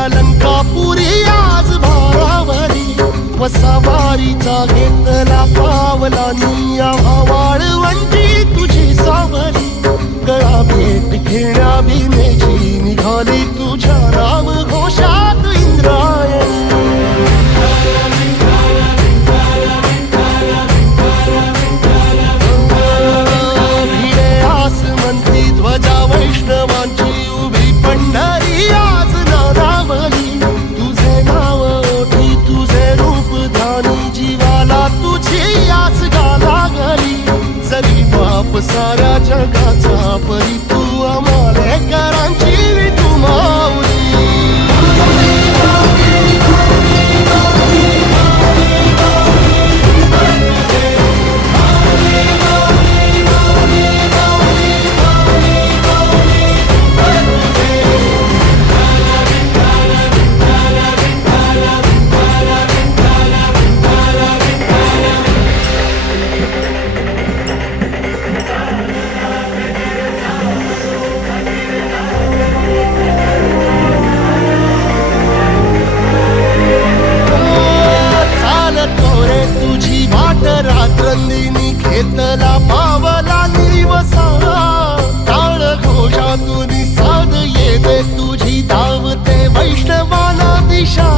अलंकापुरी आज भारावरी वसावारीचा घेतला पावलानी वाळवंटी तुझी सावली गळा भेट घेण्या भीमेची निघाली तुझ्या राम घोषात इंद्रायणी भिडे आसमंती ध्वजा वैष्णवांची उभी पंढरी आज तुझे नाव ओठी तुझे रूप ध्यानी जीवाला तुझी आस गाला गली जरी बाप साऱ्या जगाचा परी तू आम्हालेकरांची तू माऊली रात्रंदिनी घेतला पावला निवसा टाळ घोषातून साध येते तुझी धावते वैष्णवाला दिशा